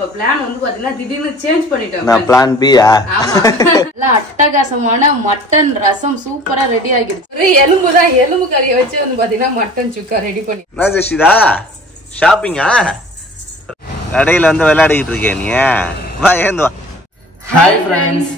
இப்ப பிளான் வந்து பாத்தீங்கன்னா திடீர்னு சேஞ்ச் பண்ணிட்டோம். நான் பிளான் பியா? ஆமா. நல்லா அட்டகாசமான மட்டன் ரசம் சூப்பரா ரெடி ஆகிடுச்சு. ஒரு எலும்புதான், எலும்பு கறியை வச்சு வந்து பாத்தீங்கன்னா மட்டன் சுக்கா ரெடி பண்ணி. என்ன ஜெஷிதா ஷாப்பிங்கா? கடையில வந்து விளையாடிக்கிட்டு இருக்கேன் நீ. வா ஏந்து வா. Hi friends.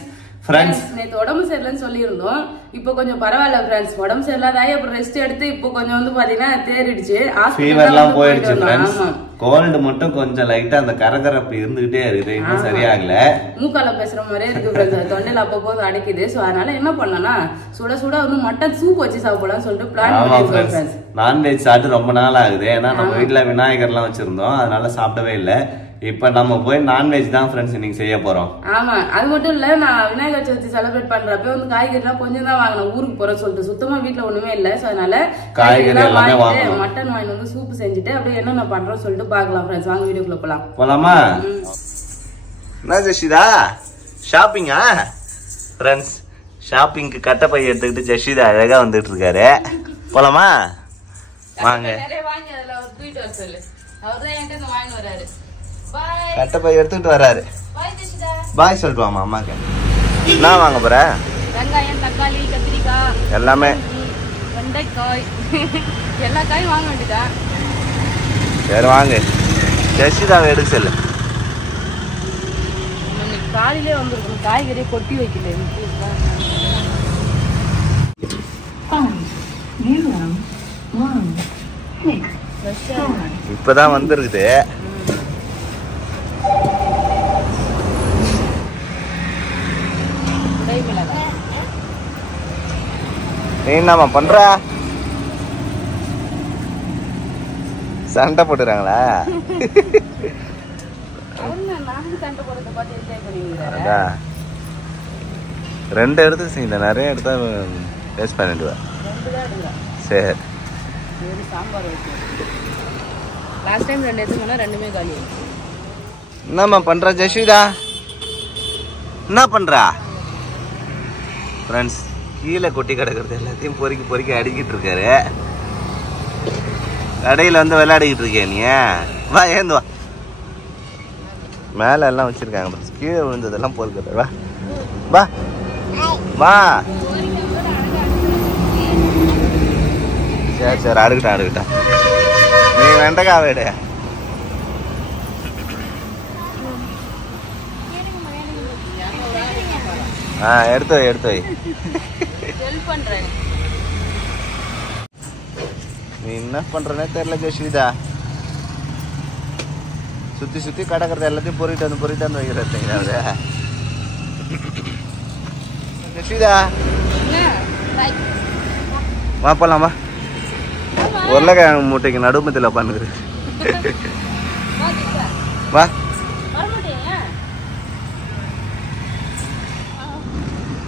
நேற்று உடம்பு சரியில்லைன்னு சொல்லியிருந்தோம். இப்போ கொஞ்சம் பரவாயில்ல ஃப்ரெண்ட்ஸ். உடம்பு சரியில்லாதாயே அப்புறம் ரெஸ்ட் எடுத்து இப்போ கொஞ்சம் வந்து பாத்தீங்கன்னா தேறிடுச்சு. ஃபீவர்லாம் போயிடுச்சு ஃப்ரெண்ட்ஸ். கோல்டு மட்டும் கொஞ்சம் லைட்டா அந்த கரகரப்பு இருந்துகிட்டே இருக்குது, இன்னும் சரியாகல. மூக்கால பேசுற மாதிரியே இருக்கு ஃப்ரெண்ட்ஸ். தொண்டையில அப்பப்போ அடைக்குது. சோ அதனால என்ன பண்ணலாம்னா சுட சுட வந்து மட்டன் சூப் வச்சு சாப்பிடலாம்னு சொல்லிட்டு பிளான் பண்ணிருக்கோம் ஃப்ரெண்ட்ஸ். நான்வெஜ் சாப்பிட்டு ரொம்ப நாள் ஆகுது. ஏன்னா நம்ம வீட்டுல விநாயகர்லாம் வச்சிருந்தோம், அதனால சாப்பிடவே இல்லை. இப்ப நம்ம போய் நான்வெஜ் தான் ஃப்ரெண்ட்ஸ் இன்னைக்கு செய்ய போறோம். ஆமா, அது மட்டும் இல்ல, நான் விநாயகர் சதுர்த்தி செலிப்ரேட் பண்றப்ப வந்து காய்கறிலாம் கொஞ்சம் தான் வாங்கினேன். ஊருக்கு போற சொல்லிட்டு சுத்தமா வீட்டுல ஒண்ணுமே இல்ல. சோ அதனால காய்கறி எல்லாமே வாங்கணும். மட்டன் வாங்கி வந்து சூப் செஞ்சுட்டு அப்படியே என்னென்ன பண்றோம் சொல்லிட்டு பாக்கலாம் ஃப்ரெண்ட்ஸ். வாங்க வீடியோக்குள்ள போலாம். போலாமா? என்ன ஜெஷிதா ஷாப்பிங்கா? ஃப்ரெண்ட்ஸ் ஷாப்பிங்க்கு கட்ட பை எடுத்துக்கிட்டு ஜெஷிதா அழகா வந்துட்டு இருக்காரு. போலாமா? வாங்க. வாங்கி அதுல ஒரு தூக்கிட்டு வர சொல்லு. அவர்தான் என்கிட்ட வாங்கி வராரு. கட்ட பை எடுத்துட்டு வராரு. பாய் சொல்லிட்டு வாமா அம்மாக்கு. என்ன வாங்க போற? வெங்காயம், தக்காளி, கத்திரிக்காய் எல்லாமே, வெண்டைக்காய் எல்லா காயும் வாங்க வேண்டியதா. சரி வாங்க. ஜெஷிதாவை எடுக்க சொல்லு. காலையிலே வந்துருக்கணும், காய்கறியை கொட்டி வைக்கல. இப்பதான் வந்துருக்குது. நீ என்னமா பண்ற? சண்டை போட்டுறாங்களா? ரெண்டு எடுத்து செய்யுங்க, நிறைய எடுத்தா வேஸ்ட் பண்ணிடுவேன். சரி. சாம்பார் லாஸ்ட் டைம் 2 எடுத்துக்கோனா ரெண்டுமே காலி. என்னம்மா பண்ற ஜெஷிதா? என்ன பண்றா? ஃப்ரெண்ட்ஸ் கீழே கொட்டி கிடக்கிறது எல்லாத்தையும் பொறுக்கி பொறுக்கி அடிக்கிட்டு இருக்காரு. கடையில வந்து விளையாடிக்கிட்டு இருக்கேன் நீ. வா ஏந்து வா. மேல எல்லாம் வச்சிருக்காங்க, கீழே விழுந்ததெல்லாம் பொறுக்கிறது. வா வா வா. சரி சரி அடுக்கிட்டா அடுக்கிட்டா. நீ வெண்டைக்கா வேடு. எடுத்து வை எடுத்து வை. நீ என்ன பண்றனே தெரியல ஜெஷிதா. சுத்தி சுத்தி கடக்கிறது எல்லாத்தையும் பொறிட்டு வந்து வைக்கிறது. ஜெஷிதா வா போலாமா? உருளைக்கிழங்கு மூட்டைக்கு நடுமத்தில் உட்காந்துக்குது. வா.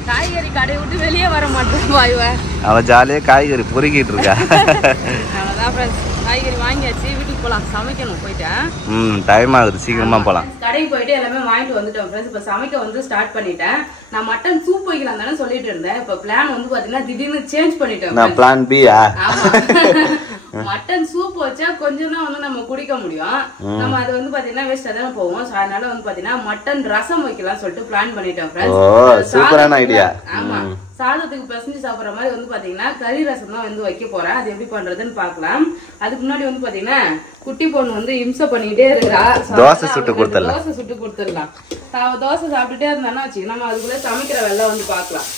காய்கறி கடையை விட்டு வெளியே வர மாட்டேன். அவ ஜாலியா காய்கறி பொறுக்கிட்டு இருக்கா. காய்கறி வாங்கியாச்சு, வீட்டுக்கு போலாம். சமைக்கணும் போயிட்டேன். டைம் ஆகுது, சீக்கிரமா போலாம். கடைக்கு போயிட்டு எல்லாமே வாங்கிட்டு வந்துட்டோம் ஃப்ரெண்ட்ஸ். இப்ப சமைக்க வந்து ஸ்டார்ட் பண்ணிட்டேன். நான் மட்டன் சூப் வைக்கலாம் தானே சொல்லிட்டு இருந்தேன். இப்ப பிளான் வந்து பாத்தீங்கன்னா திடீர்னு சேஞ்ச் பண்ணிட்டேன். நான் பிளான் பியா? மட்டன் சூப் வச்சா கொஞ்சம் தான் வந்து நம்ம குடிக்க முடியும். நம்ம அது வந்து பாத்தீங்கன்னா வேஸ்டா தானே போவோம். அதனால வந்து பாத்தீங்கன்னா மட்டன் ரசம் வைக்கலாம் சொல்லிட்டு பிளான் பண்ணிட்டோம் ஃப்ரெண்ட்ஸ். சூப்பரான ஐடியா. ஆமா, சாதத்துக்கு பிசைஞ்சு சாப்பிடுற மாதிரி வந்து பாத்தீங்கன்னா கறி ரசம் தான் வந்து வைக்க போறேன். அது எப்படி பண்றதுன்னு பாக்கலாம். அதுக்கு முன்னாடி வந்து பாத்தீங்கன்னா குட்டி பொண்ணு வந்து இம்சை பண்ணிட்டே இருக்கிறா. தோசை சுட்டு கொடுத்துடலாம். தோசை சாப்பிட்டுட்டே இருந்தானா வச்சு நம்ம அதுக்குள்ள சமைக்கிற வேலை வந்து பாக்கலாம்.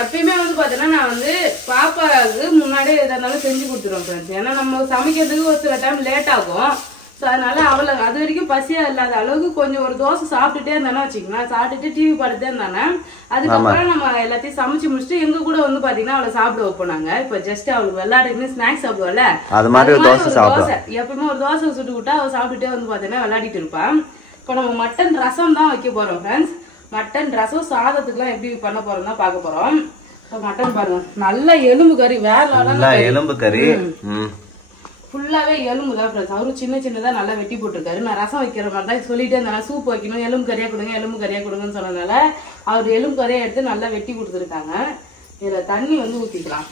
எப்பயுமே வந்து பாத்தீங்கன்னா நான் வந்து பாப்பாவுக்கு முன்னாடியே எதா இருந்தாலும் செஞ்சு கொடுத்துருவோம் ஃப்ரெண்ட்ஸ். ஏன்னா நம்ம சமைக்கிறதுக்கு ஒரு சில டைம் லேட் ஆகும். ஸோ அதனால அவளை அது வரைக்கும் பசியா இல்லாத அளவுக்கு கொஞ்சம் ஒரு தோசை சாப்பிட்டுட்டே இருந்தானா வச்சுக்கலாம். சாப்பிட்டுட்டு டிவி பார்த்துட்டே இருந்தானே. அதுக்கப்புறம் நம்ம எல்லாத்தையும் சமைச்சு முடிச்சுட்டு எங்க கூட வந்து பாத்தீங்கன்னா அவளை சாப்பிட வைப்போம் நாங்க. இப்ப ஜஸ்ட் அவளுக்கு விளையாடிட்டு ஸ்நாக்ஸ் சாப்பிடுவோம்ல, அது மாதிரி ஒரு தோசை எப்பவுமே ஒரு தோசை சுட்டு விட்டா அவள் சாப்பிட்டுட்டே வந்து பாத்தீங்கன்னா விளையாடிட்டு இருப்பான். இப்போ நம்ம மட்டன் ரசம் தான் வைக்க போறோம் ஃப்ரெண்ட்ஸ். மட்டன் ரசம் சாதத்துக்குலாம் எப்படி பண்ண போறோம் தான் பார்க்க போறோம். மட்டன் பாருங்க, நல்ல எலும்பு கறி, வேற எலும்பு கறி, ஃபுல்லாவே எலும்பு தான் ஃப்ரெண்ட்ஸ். அவரும் சின்ன சின்னதா நல்லா வெட்டி போட்டிருக்காரு. நான் ரசம் வைக்கிற மாதிரி தான் சொல்லிட்டே இருந்தாங்க, சூப் வைக்கணும், எலும்பு கறியா கொடுங்க, எலும்பு கறியா கொடுங்கன்னு சொன்னதுனால அவர் எலும்பு கறியா எடுத்து நல்லா வெட்டி கொடுத்துருக்காங்க. இதுல தண்ணி வந்து ஊத்திக்கலாம்.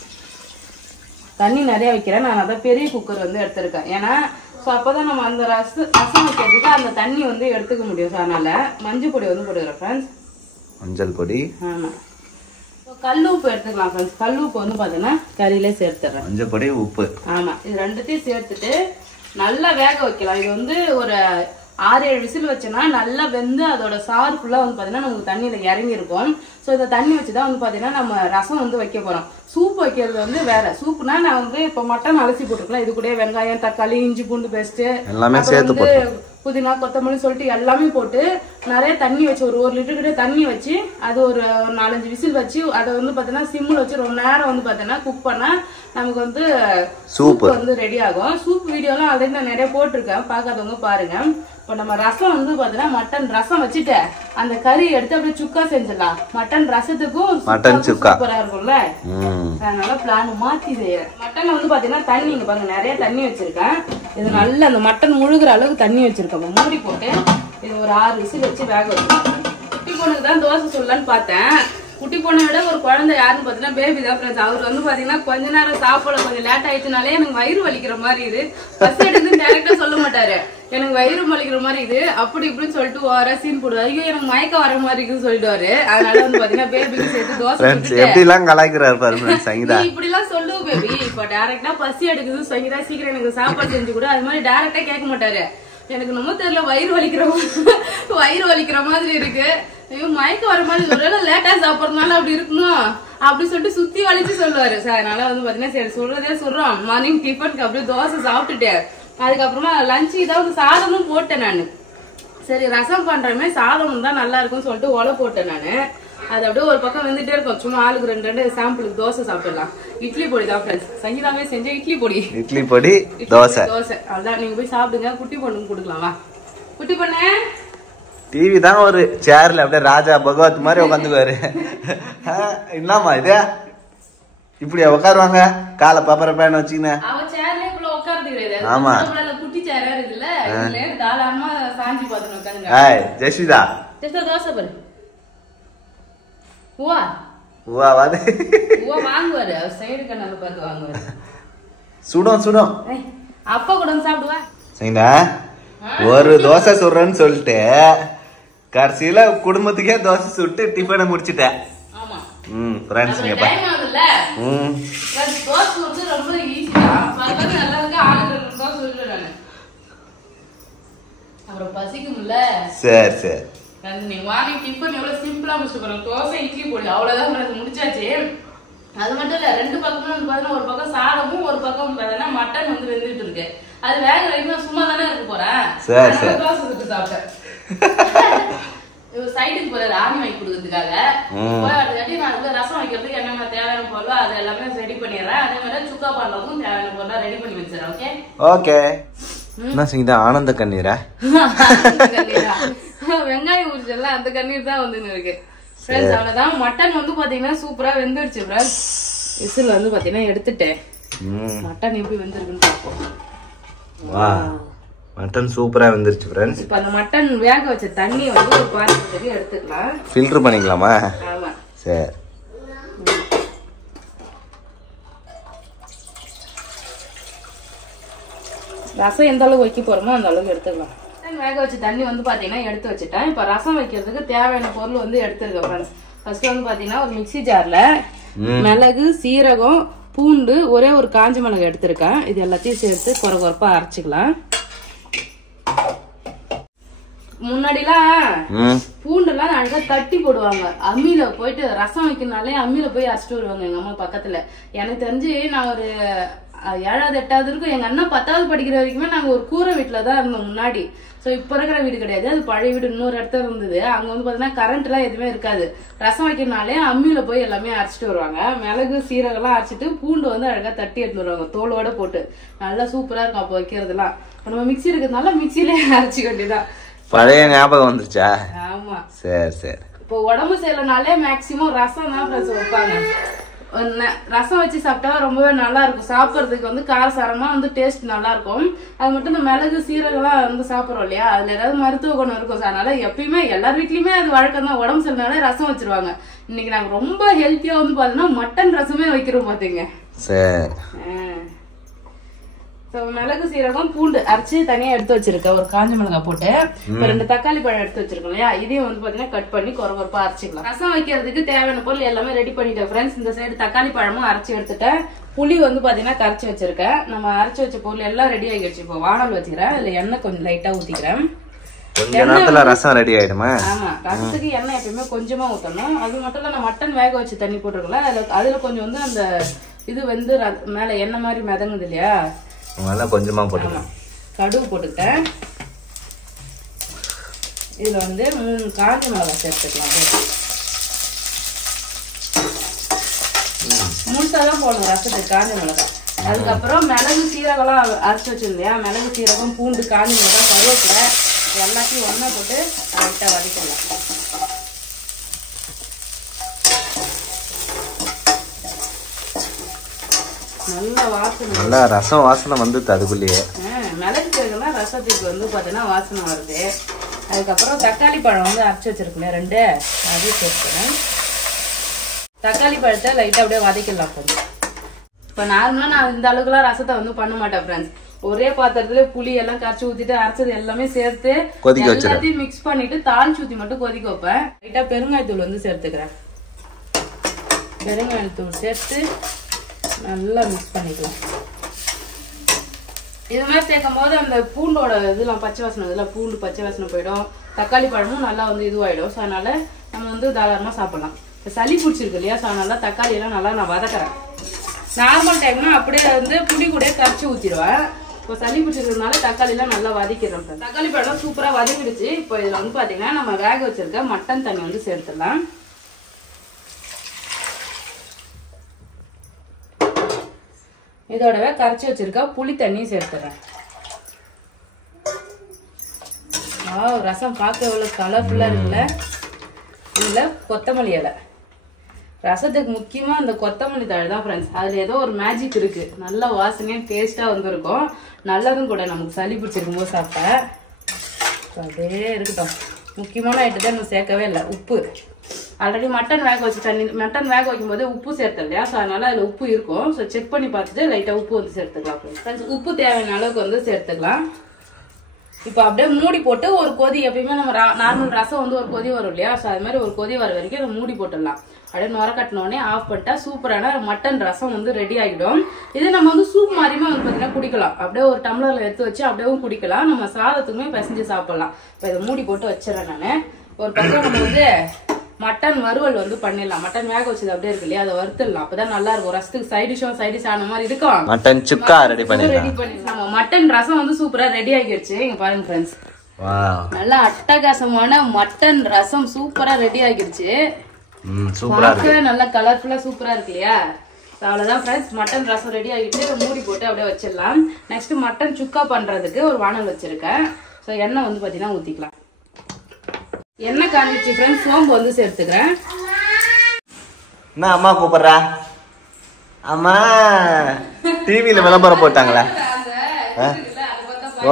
தண்ணி நிறைய வைக்கிறேன் நான். அதான் பெரிய குக்கர் வந்து எடுத்திருக்கேன். ஏன்னா ஸோ அப்போதான் நம்ம அந்த ரசம் வைக்கிறதுக்கு அந்த தண்ணி வந்து எடுத்துக்க முடியும். ஸோ அதனால மஞ்சள் பொடி வந்து போடுகிறேன் ஃப்ரெண்ட்ஸ். மஞ்சள் பொடி. ஆமாம். கல் உப்பு எடுத்துக்கலாம் ஃப்ரெண்ட்ஸ். கல் உப்பு வந்து பார்த்தீங்கன்னா கறியிலே சேர்த்துறேன். மஞ்சள் பொடி, உப்பு. ஆமாம், இது ரெண்டுத்தையும் சேர்த்துட்டு நல்லா வேக வைக்கலாம். இது வந்து ஒரு 6-7 விசில் வச்சோன்னா நல்லா வெந்து அதோட சாறு ஃபுல்லாக வந்து பார்த்தீங்கன்னா நமக்கு தண்ணியில் இறங்கியிருக்கும். ஸோ இந்த தண்ணி வச்சு தான் வந்து பார்த்தீங்கன்னா நம்ம ரசம் வந்து வைக்க போகிறோம். சூப் வைக்கிறது வந்து வேற. சூப்புனா நான் வந்து இப்போ மட்டன் அலசி போட்டுருக்கலாம். இது கூட வெங்காயம், தக்காளி, இஞ்சி பூண்டு பேஸ்ட்டு எல்லாமே சேர்த்து வந்து புதினா, கொத்தமல்லி சொல்லிட்டு எல்லாமே போட்டு நிறைய தண்ணி வச்சு ஒரு லிட்டர் கிட்ட தண்ணி வச்சு அது ஒரு 4-5 விசில் வச்சு அதை வந்து பார்த்தீங்கன்னா சிம்மில் வச்சு ரொம்ப நேரம் வந்து பார்த்தீங்கன்னா குக் பண்ணால் நமக்கு வந்து சூப் வந்து ரெடி ஆகும். சூப் வீடியோலாம் ஆல்ரெடி நான் நிறைய போட்டிருக்கேன், பார்க்காதவங்க பாருங்க. இப்போ நம்ம ரசம் வந்து பார்த்தீங்கன்னா மட்டன் ரசம் வச்சுட்டு அந்த கறி எடுத்து அப்படியே சுக்கா செஞ்சிடலாம். மட்டன் ரசத்துக்கும் மட்டன் சுக்கா சூப்பரா இருக்கும்ல, அதனால பிளான் மாத்தி செய்யறேன். மட்டன்ல வந்து பாத்தீங்கன்னா தண்ணி இங்க பாருங்க நிறைய தண்ணி வச்சிருக்கேன். இது நல்ல அந்த மட்டன் முழுகிற அளவுக்கு தண்ணி வச்சிருக்கேன். மூடி போட்டு இது ஒரு 6 விசில் வச்சு வேக வச்சிருக்கேன். குட்டி பொண்ணுக்கு தான் தோசை சொல்லலான்னு பார்த்தேன். குட்டி பொண்ணை விட ஒரு குழந்தை யாருன்னு பாத்தீங்கன்னா பேபி தான் ஃப்ரெண்ட்ஸ். அவர் வந்து பாத்தீங்கன்னா கொஞ்ச நேரம் சாப்பிட கொஞ்சம் லேட் ஆயிடுச்சுனாலே எனக்கு வயிறு வலிக்கிற மாதிரி இது. ஃபர்ஸ்ட் எடுத்து டைரக்டா சொல்ல மாட்டாரு எனக்கு வயிறு வலிக்கிற மாதிரி இது அப்படி இப்படின்னு சொல்லிட்டு வர சீன் போடுவாரு. ஐயோ எனக்கு மயக்க வர மாதிரி இருக்குன்னு சொல்லிடுவாரு. அதனால வந்து பாத்தீங்கன்னா பேபிக்கு சேர்த்து தோசை இப்படி எல்லாம் சொல்லுவோம் பேபி. இப்ப டைரக்டா பசி எடுக்குது சங்கீதா சீக்கிரம் எனக்கு சாப்பாடு செஞ்சு கூட அது மாதிரி டைரக்டா கேட்க மாட்டாரு. எனக்கு நம்ம தெரியல வயிறு வலிக்கிற மாதிரி இருக்கு, ஐயோ மயக்க வர மாதிரி சொல்ற லேட்டா சாப்பிடறதுனால அப்படி இருக்கணும் அப்படி சொல்லிட்டு சுத்தி வலிச்சு சொல்லுவாரு. அதனால வந்து பாத்தீங்கன்னா சரி சொல்றதே சொல்றோம். மார்னிங் டிஃபனுக்கு அப்படியே தோசை சாப்பிட்டுட்டு அதுக்கப்புறமா லஞ்சு இதாவது சாதமும் போட்டேன் நானு. சரி ரசம் பண்றமே சாதமும் தான் நல்லா இருக்கும்னு சொல்லிட்டு ஒலை போட்டேன் நானு. அது அப்படியே ஒரு பக்கம் வந்துட்டே இருக்கும். சும்மா ஆளுக்கு 2 சாம்பிளுக்கு தோசை சாப்பிடலாம். இட்லி பொடி தான் ஃப்ரெண்ட்ஸ். சங்கீதாவே செஞ்ச இட்லி பொடி தோசை. அதான் நீங்க போய் சாப்பிடுங்க. குட்டி பொண்ணுக்கு கொடுக்கலாமா? குட்டி பொண்ணு டிவி தான் ஒரு சேர்ல அப்படியே ராஜா பகவத் மாதிரி உட்காந்துக்குவாரு. என்னமா இது இப்படியா உட்காருவாங்க காலை பாப்பர பேன் வச்சுக்கின்னு? ஆமா குட்டி சேரா இருக்குல்ல, தாராளமா சாஞ்சி பாத்துன்னு உட்காருங்க. ஜெஸ்விதா தோசை பாரு. வாங்குவாரு அவர் சைடு கண்ணால பார்த்து வாங்குவாரு. சுடும் அப்பா கூட சாப்பிடுவா. சரிங்களா ஒரு தோசை சுடுறேன்னு சொல்லிட்டு கடைசியில குடும்பத்துக்கே தோசை சுட்டு டிஃபனை முடிச்சுட்டேன். ஃப்ரெண்ட்ஸ் நீங்க டைம் ஆகுதுல தோசை சுடுறது ரொம்ப ஈஸியா பரவாயில்லை நல்லா இருக்கு. ஆளுக்கு 2 தோசை சுடுறேன் நான். அப்புறம் பசிக்கும்ல. சரி நீங்க வாங்கி டிஃபன் எவ்வளவு சிம்பிளா முடிச்சுட்டு தோசை இட்லி பொடி அவ்வளவுதான் முடிச்சாச்சு. அது மட்டும் இல்ல 2 பக்கமும் வந்து பாத்தீங்கன்னா ஒரு பக்கம் சாதமும் ஒரு பக்கம் பாத்தீங்கன்னா மட்டன் வந்து வெந்துட்டு இருக்கு. அது வேக வரைக்கும் சும்மா தானே இருக்க போறேன். தோசை சுட்டு சாப்பிட்டேன். சைடுக்கு போறாரு ஆணி வாங்கி கொடுக்கறதுக்காக. அடுத்ததாட்டி நான் வந்து ரசம் வைக்கிறதுக்கு என்னென்ன தேவையான பொருளோ அது எல்லாமே ரெடி பண்ணிடுறேன். அதே மாதிரி சுக்கா பண்றதுக்கும் தேவையான பொருளா ரெடி பண்ணி வச்சிடறேன். ஓகே என்ன செய்யுதா ஆனந்த கண்ணீரா? வெங்காயம் உரிச்செல்லாம் அந்த கண்ணீர் தான் வந்து இருக்கு. அவ்வளவுதான். மட்டன் வந்து பாத்தீங்கன்னா சூப்பரா வெந்துடுச்சு. விசில் வந்து பாத்தீங்கன்னா எடுத்துட்டேன். மட்டன் எப்படி வெந்திருக்குன்னு பாப்போம். மட்டன் சூப்பரா வெந்துருச்சு ஃப்ரெண்ட்ஸ். இப்போ அந்த மட்டன் வேக வச்ச தண்ணியை வந்து ஒரு பாத்திரத்துக்கு எடுத்துக்கலாம். ஃபில்டர் பண்ணிக்கலாமா? ஆமா சரி. ரசம் எந்த அளவுக்கு வைக்க போறோமோ அந்த அளவுக்கு எடுத்துக்கலாம். வேக வச்ச தண்ணி வந்து பாத்தீங்கன்னா எடுத்து வச்சுட்டேன். இப்ப ரசம் வைக்கிறதுக்கு தேவையான பொருள் வந்து எடுத்துருக்கேன். ஃபர்ஸ்ட் வந்து பாத்தீங்கன்னா ஒரு மிக்சி ஜார்ல மிளகு, சீரகம், பூண்டு, ஒரே ஒரு காஞ்ச மிளகு எடுத்திருக்கேன். இது எல்லாத்தையும் சேர்த்து கொரகொரப்பா அரைச்சிக்கலாம். முன்னாடிலாம் பூண்டெல்லாம் அழகா தட்டி போடுவாங்க. அம்மியில போயிட்டு ரசம் வைக்கணும்னாலே அம்மியில போய் அரைச்சிட்டு வருவாங்க எங்க அம்மா பக்கத்துல. எனக்கு தெரிஞ்சு நான் ஒரு 7வது 8வது இருக்கும். எங்க அண்ணா 10வது படிக்கிற வரைக்குமே நாங்க ஒரு கூரை வீட்டுலதான் இருந்தோம் முன்னாடி. சோ இப்ப இருக்கிற வீடு கிடையாது, அது பழைய வீடு இன்னொரு இடத்துல இருந்தது. அங்க வந்து பாத்தீங்கன்னா கரண்ட் எல்லாம் எதுவுமே இருக்காது. ரசம் வைக்கிறதுனாலே அம்மியில போய் எல்லாமே அரைச்சிட்டு வருவாங்க. மிளகு சீரகம் எல்லாம் அரைச்சிட்டு பூண்டு வந்து அழகா தட்டி எடுத்து வருவாங்க தோலோட போட்டு. நல்லா சூப்பரா இருக்கும் அப்ப வைக்கிறதுலாம். நம்ம மிக்சி இருக்கிறதுனால மிக்சியிலே அரைச்சிக்க வேண்டியதான். பழைய ஞாபகம் வந்துருச்சா? ஆமா சரி. இப்போ உடம்பு செய்யறதுனாலே மேக்சிமம் ரசம் தான் வைப்பாங்க. ரசம் வச்சு சாப்பிட்டா ரொம்பவே நல்லா இருக்கும். சாப்பிட்றதுக்கு வந்து காரசாரமா வந்து டேஸ்ட் நல்லா இருக்கும். அது மட்டும் இந்த மிளகு சீரகம்லாம் வந்து சாப்பிட்றோம் இல்லையா, அதுல ஏதாவது மருத்துவ குணம் இருக்கும். அதனால எப்பயுமே எல்லார் வீட்லயுமே அது வழக்கம் தான். உடம்பு சரினாலே ரசம் வச்சிருவாங்க. இன்னைக்கு நாங்க ரொம்ப ஹெல்த்தியா வந்து பாத்தீங்கன்னா மட்டன் ரசமே வைக்கிறோம் பாத்தீங்க. மிளகு சீரகம் பூண்டு அரைச்சு தனியா எடுத்து வச்சிருக்கேன். ஒரு காஞ்ச மிளகாய் போட்டு 2 தக்காளி பழம் எடுத்து வச்சிருக்கோம் இல்லையா, இதையும் வந்து பாத்தீங்கன்னா கட் பண்ணி கொரகொரப்பா அரைச்சிக்கலாம். ரசம் வைக்கிறதுக்கு தேவையான பொருள் எல்லாமே ரெடி பண்ணிட்டேன் ஃப்ரெண்ட்ஸ். இந்த சைடு தக்காளி பழமும் அரைச்சு எடுத்துட்டேன். புளி வந்து பாத்தீங்கன்னா கரைச்சி வச்சிருக்கேன். நம்ம அரைச்சு வச்ச பொருள் எல்லாம் ரெடி ஆகிடுச்சு. இப்போ வானல் வச்சுக்கிறேன். இதுல எண்ணெய் கொஞ்சம் லைட்டா ஊத்திக்கிறேன். கொஞ்ச நேரத்துல ரசம் ரெடி ஆயிடுமா? ஆமா, ரசத்துக்கு எண்ணெய் எப்பயுமே கொஞ்சமா ஊத்தணும். அது மட்டும் இல்ல, நான் மட்டன் வேக வச்சு தண்ணி போட்டுருக்கல, அதுல கொஞ்சம் வந்து அந்த இது வந்து மேல எண்ணெய் மாதிரி மிதங்குது இல்லையா, கொஞ்சமா போட்டுக்கலாம். கடுகு போட்டுக்கிட்டேன். இதுல வந்து 3 காஞ்ச மிளகாய் சேர்த்துக்கலாம். முழுசாதான் போடணும் ரசத்துக்கு காஞ்ச மிளகாய். அதுக்கப்புறம் மிளகு சீரகம்லாம் அரைச்சு வச்சிருந்தேன். மிளகு சீரகம் பூண்டு காஞ்ச மிளகாய் கருவேப்பிலை எல்லாத்தையும் ஒண்ணா போட்டு லைட்டா வதக்கலாம். நல்லா ரசம் வாசனை வந்து அதுக்குள்ளேயே மிளகு சீரகம்லாம் ரசத்துக்கு வந்து பாத்தீங்கன்னா வாசனை வருது. அதுக்கப்புறம் தக்காளி பழம் வந்து அரைச்சு வச்சிருக்கேன் 2, அதையும் சேர்த்துக்கிறேன். தக்காளி பழத்தை லைட்டா அப்படியே வதக்கலாம் கொஞ்சம். இப்ப நார்மலா நான் இந்த அளவுக்குலாம் ரசத்தை வந்து பண்ண மாட்டேன் ஃப்ரெண்ட்ஸ். ஒரே பாத்திரத்துல புளி எல்லாம் கரைச்சி ஊத்திட்டு அரைச்சது எல்லாமே சேர்த்து எல்லாத்தையும் மிக்ஸ் பண்ணிட்டு தாளிச்சு ஊத்தி மட்டும் கொதிக்க வைப்பேன். லைட்டா பெருங்காயத்தூள் வந்து சேர்த்துக்கிறேன். பெருங்காயத்தூள் சேர்த்து நல்லா மிக்ஸ் பண்ணிக்கலாம். இது மாதிரி சேர்க்கும் போது அந்த பூண்டோட இதெல்லாம் பச்சை வாசனை, இதெல்லாம் பூண்டு பச்சை வாசனை போயிடும். தக்காளி பழமும் நல்லா வந்து இதுவாயிடும். ஸோ அதனால நம்ம வந்து தாராளமா சாப்பிடலாம். இப்போ சளி பிடிச்சிருக்கு இல்லையா, ஸோ அதனால தக்காளி எல்லாம் நல்லா நான் வதக்குறேன். நார்மல் டைம்னா அப்படியே வந்து புளி கூட கரைச்சி ஊத்திடுவேன். இப்போ சளி பிடிச்சிருக்கிறதுனால தக்காளி எல்லாம் நல்லா வதக்கிடுறோம். தக்காளி பழம் சூப்பரா வதக்கிடுச்சு. இப்போ இதுல வந்து பாத்தீங்கன்னா நம்ம வேக வச்சிருக்க மட்டன் தண்ணி வந்து சேர்த்துடலாம். இதோடவே கரைச்சி வச்சிருக்க புளி தண்ணியும் சேர்த்துறேன். ரசம் பார்க்க எவ்வளவு கலர்ஃபுல்லா இருக்குல்ல. இதுல கொத்தமல்லி இலை, ரசத்துக்கு முக்கியமா அந்த கொத்தமல்லி தழை தான் ஃப்ரெண்ட்ஸ். அதுல ஏதோ ஒரு மேஜிக் இருக்கு. நல்ல வாசனையா டேஸ்டா வந்துருக்கும். நல்லதும் கூட நமக்கு சளி பிடிச்சிருக்கும் போது சாப்பிட்டா. அப்படியே இருக்கட்டும். முக்கியமான ஐட்டத்தை நம்ம சேர்க்கவே இல்லை. உப்பு ஆல்ரெடி மட்டன் வேக வச்சு மட்டன் வேக வைக்கும் போது உப்பு சேர்த்தேன் இல்லையா, ஸோ அதனால அதுல உப்பு இருக்கும். ஸோ செக் பண்ணி பார்த்துட்டு லைட்டா உப்பு வந்து சேர்த்துக்கலாம் ஃப்ரெண்ட்ஸ். உப்பு தேவையான அளவுக்கு வந்து சேர்த்துக்கலாம். இப்போ அப்படியே மூடி போட்டு ஒரு கொதி, எப்பயுமே நம்ம நார்மல் ரசம் வந்து ஒரு கொதி வரும் இல்லையா, ஸோ அது மாதிரி ஒரு கொதி வர வரைக்கும் மூடி போட்டுடலாம். அப்படியே நுர கட்டினோடனே ஆஃப் பண்ணிட்டா சூப்பரான மட்டன் ரசம் வந்து ரெடி ஆகிடும். இது நம்ம வந்து சூப் மாதிரியுமே வந்து பார்த்தீங்கன்னா குடிக்கலாம். அப்படியே ஒரு டம்ளர்ல எடுத்து வச்சு அப்படியே குடிக்கலாம். நம்ம சாதத்துக்குமே பிசைஞ்சு சாப்பிடலாம். இப்போ இதை மூடி போட்டு வச்சிடறேன் நான். ஒரு பக்கம் நம்ம வந்து மட்டன் வறுவல் வந்து பண்ணிடலாம். மட்டன் வேக வச்சது அப்படியே இருக்கு இல்லையா, அதை வறுத்துடலாம். அப்பதான் நல்லா இருக்கும். ரசத்துக்கு சைடிஷ் ஆன மாதிரி இருக்கும். மட்டன் சுக்கா ரெடி பண்ணி நம்ம மட்டன் ரசம் வந்து சூப்பரா ரெடி ஆகிடுச்சு. இங்க பாருங்க ஃப்ரெண்ட்ஸ், நல்லா அட்டகாசமான மட்டன் ரசம் சூப்பரா ரெடி ஆகிடுச்சு. நல்லா கலர்ஃபுல்லா சூப்பரா இருக்கு இல்லையா. அவ்வளவுதான் ஃப்ரெண்ட்ஸ், மட்டன் ரசம் ரெடி ஆகிட்டு மூடி போட்டு அப்படியே வச்சிடலாம். நெக்ஸ்ட் மட்டன் சுக்கா பண்றதுக்கு ஒரு வானல் வச்சிருக்கேன். ஸோ எண்ணெய் வந்து பாத்தீங்கன்னா ஊத்திக்கலாம். எண்ணெய் காஞ்சிச்சு ஃப்ரெண்ட்ஸ். சோம்பு வந்து சேர்த்துக்கிறேன். என்ன அம்மா கூப்பிடுறா? அம்மா டிவியில விளம்பரம் போட்டாங்களா?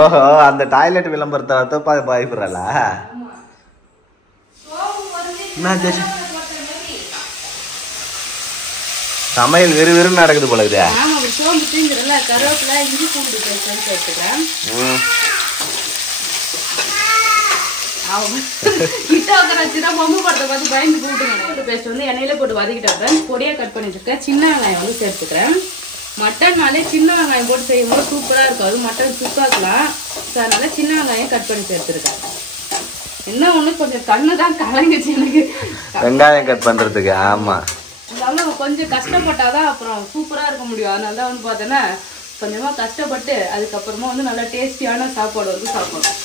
ஓஹோ, அந்த டாய்லெட் விளம்பரத்தை பயப்படுறல. சமையல் விறுவிறுன்னு நடக்குது போல இது. சோம்பு தீங்குறல, கருவேப்பிலை, இஞ்சி பூண்டு பேஸ்ட் சேர்த்துக்கிறேன். பேஸ்ட் வந்து எண்ணெயில போட்டு வதக்கிட்டேன். பொடியா கட் பண்ணி வச்சிருக்கேன். சின்ன வெங்காயம் வந்து சேர்த்துக்கிறேன். மட்டன்னாலே சின்ன வெங்காயம் போட்டு செய்யும்போது சூப்பரா இருக்கும். அது மட்டன் சுக்காக்கலாம். அதனால சின்ன வெங்காயம் கட் பண்ணி சேர்த்துருக்கேன். என்ன ஒண்ணு கொஞ்சம் கண்ணுதான் கலங்குச்சு எனக்கு வெங்காயம் கட் பண்றதுக்கு. ஆமா, கொஞ்சம் கஷ்டப்பட்டாதான் அப்புறம் சூப்பரா இருக்க முடியும். அதனால வந்து பாத்தீங்கன்னா கொஞ்சமா கஷ்டப்பட்டு அதுக்கப்புறமா வந்து நல்லா டேஸ்டியான சாப்பாடு வந்து சாப்பிடணும்.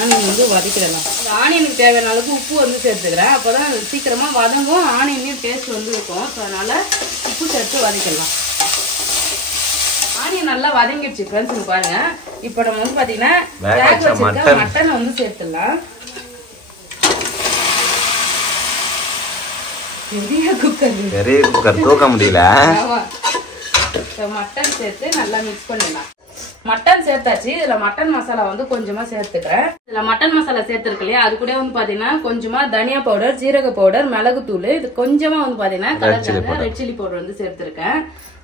ஆனியன் வந்து வதக்கிடலாம். ஆனியனுக்கு தேவையான அளவுக்கு உப்பு வந்து சேர்த்துக்கிறேன். அப்போதான் சீக்கிரமா வதங்கும், ஆனியனையும் டேஸ்ட் வந்து இருக்கும். ஸோ அதனால உப்பு சேர்த்து வதக்கிடலாம். ஆனியன் நல்லா வதங்கிடுச்சு ஃப்ரெண்ட்ஸ். பாருங்க, இப்போ நம்ம வந்து பாத்தீங்கன்னா வேக வச்சிருக்க மட்டனை வந்து சேர்த்துடலாம். பெரிய குக்கர் தூக்க முடியல. மட்டன் சேர்த்து நல்லா மிக்ஸ் பண்ணிடலாம். மட்டன் சேர்த்தாச்சு. இதுல மட்டன் மசாலா வந்து கொஞ்சமா சேர்த்துக்கிறேன். இதுல மட்டன் மசாலா சேர்த்துருக்கு இல்லையா, அது கூட வந்து பாத்தீங்கன்னா கொஞ்சமா தனியா பவுடர், ஜீரக பவுடர், மிளகு தூள், இது கொஞ்சமா வந்து பாத்தீங்கன்னா கலர் ரெட் சில்லி பவுடர் வந்து சேர்த்திருக்கேன்.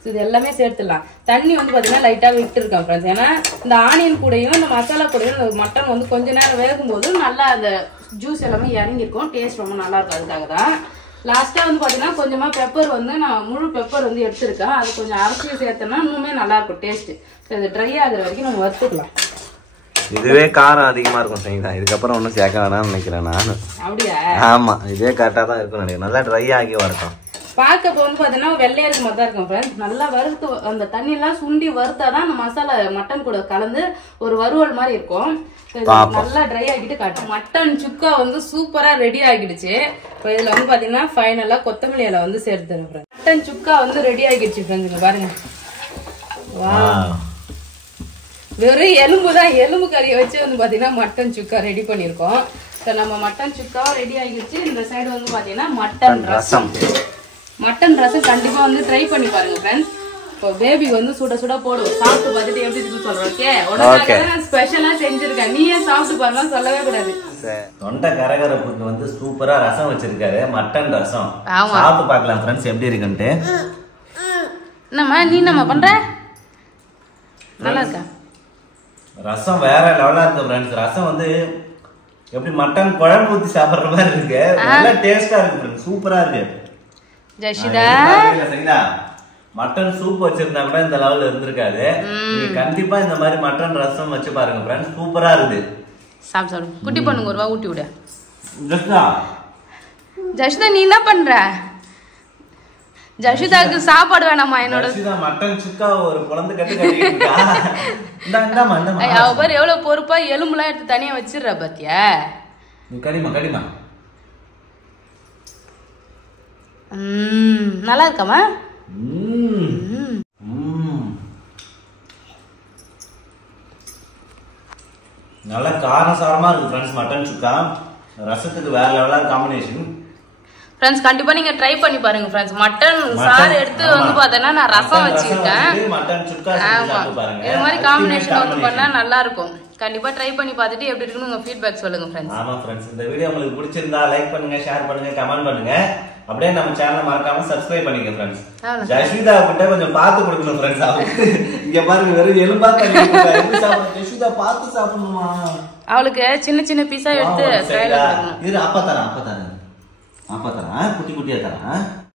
இது எல்லாமே சேர்த்துடலாம். தண்ணி வந்து பாத்தீங்கன்னா லைட்டா விட்டு இருக்கேன் ஃப்ரெண்ட்ஸ். ஏன்னா இந்த ஆனியன் கூடயும் இந்த மசாலா கூடயும் இந்த மட்டன் வந்து கொஞ்ச நேரம் வேகும் போது நல்லா அந்த ஜூஸ் எல்லாமே இறங்கிருக்கும். டேஸ்ட் ரொம்ப நல்லா இருக்கும். அதுக்காக தான் லாஸ்டா வந்து பாத்தீங்கன்னா கொஞ்சமா பெப்பர் வந்து நான் முழு பெப்பர் வந்து எடுத்திருக்கேன். அது கொஞ்சம் அரைச்சி சேர்த்தோம்னா இன்னுமே நல்லா இருக்கும் டேஸ்ட். இது ட்ரை ஆகுற வரைக்கும் நம்ம வறுத்துக்கலாம். இதுவே காரம் அதிகமா இருக்கும் சரிங்களா? இதுக்கப்புறம் ஒன்றும் சேர்க்க வேணாம்னு நினைக்கிறேன் நான். அப்படியா? ஆமா, இதே கரெக்டா தான் இருக்கும் நினைக்கிறேன். நல்லா ட்ரை ஆகி வரட்டும். பார்க்க வந்து பாத்தீங்கன்னா வெள்ளையா இருக்க மாதிரி தான் இருக்கும் ஃப்ரெண்ட்ஸ். நல்லா வறுத்து அந்த தண்ணி எல்லாம் சுண்டி வறுத்தாதான் அந்த மசாலா மட்டன் கூட கலந்து ஒரு வறுவல் மாதிரி இருக்கும். நல்லா ட்ரை ஆகிட்டு காட்டும். மட்டன் சுக்கா வந்து சூப்பரா ரெடி ஆகிடுச்சு. இப்போ இதுல வந்து பாத்தீங்கன்னா ஃபைனலா கொத்தமல்லி இலை வந்து சேர்த்துறேன். மட்டன் சுக்கா வந்து ரெடி ஆகிடுச்சு ஃப்ரெண்ட்ஸ். பாருங்க, வெறும் எலும்பு தான், எலும்பு கறியை வச்சு வந்து பாத்தீங்கன்னா மட்டன் சுக்கா ரெடி பண்ணிருக்கோம். நம்ம மட்டன் சுக்காவும் ரெடி ஆகிடுச்சு. இந்த சைடு வந்து பாத்தீங்கன்னா மட்டன் ரசம். மட்டன் ரசம் கண்டிப்பா வந்து ட்ரை பண்ணி பாருங்க ஃப்ரெண்ட்ஸ். இப்போ பேபிக்கு வந்து சுட சுட போடுவோம். சாப்பிட்டு பார்த்துட்டு எப்படி இருக்குன்னு சொல்றோம். ஓகே, உனக்காக நான் ஸ்பெஷலா செஞ்சிருக்கேன். நீயே சாப்பிட்டு பாருங்க, சொல்லவே கூடாது. தொண்டை கரகரப்புக்கு வந்து சூப்பரா ரசம் வச்சிருக்காரு, மட்டன் ரசம். சாப்பிட்டு பார்க்கலாம் ஃப்ரெண்ட்ஸ் எப்படி இருக்குன்ட்டு. என்னம்மா நீ என்னம்மா பண்ற? நல்லா இருக்கா? ரசம் வேற லெவலா இருக்கு ஃப்ரெண்ட்ஸ். ரசம் வந்து எப்படி மட்டன் குழம்பு ஊத்தி சாப்பிடுற மாதிரி இருக்கு. நல்லா டேஸ்டா இருக்கு ஃப்ரெண்ட்ஸ். சூப்பரா இருக்கு. ஜஷிதா, மட்டன் சூப் வச்சிருந்தா கூட இந்த லெவல்ல இருந்திருக்காது. நீங்க கண்டிப்பா இந்த மாதிரி மட்டன் ரசம் வச்சு பாருங்க ஃப்ரெண்ட்ஸ். சூப்பரா இருக்கு. சாப்பிடு. குட்டி பண்ணுங்க, ஒரு வா ஊட்டி விடு. ஜஷ்தா நீ என்ன பண்ற? ஜஷிதாக்கு சாப்பாடு வேணாமா? என்னோட மட்டன் சுக்கா ஒரு குழந்தை கட்டி அவ பேர் எவ்வளவு பொறுப்பா எலும்புலாம் எடுத்து தனியா வச்சிடுற பாத்தியா? கடிமா கடிமா. நல்லா இருக்காமா? நல்லா காரசாரமா இருக்கு ஃப்ரெண்ட்ஸ். மட்டன் சுக்கா ரசத்துக்கு வேற லெவலா காம்பினேஷன் ஃப்ரெண்ட்ஸ். கண்டிப்பா நீங்க ட்ரை பண்ணி பாருங்க ஃப்ரெண்ட்ஸ். மட்டன் சாறு எடுத்து வந்து பார்த்தேன்னா நான் ரசம் வச்சிருக்கேன். இது மாதிரி காம்பினேஷன் வந்து பண்ணா நல்லா இருக்கும். கண்டிப்பா ட்ரை பண்ணி பார்த்துட்டு எப்படி இருக்குன்னு உங்க ஃபீட்பேக் சொல்லுங்க ஃப்ரெண்ட்ஸ். ஆமா ஃப்ரெண்ட்ஸ், இந்த வீடியோ உங்களுக்கு பிடிச்சிருந்தா லைக் பண்ணுங்க, ஷேர் பண்ணுங்க, கமெண்ட் பண்ணுங்க. அப்படியே நம்ம சேனலை மறக்காம சப்ஸ்கிரைப் பண்ணிக்க ஃப்ரெண்ட்ஸ். ஜஷ்விதா கிட்ட கொஞ்சம் பார்த்து கொடுக்கணும் ஃப்ரெண்ட்ஸ். இங்க பாருங்க வெறும் எலும்பா தண்ணி ஜஷ்விதா பார்த்து சாப்பிடணுமா? அவளுக்கு சின்ன சின்ன பீஸா எடுத்து அப்பா தரேன் குட்டி குட்டியா தரேன்.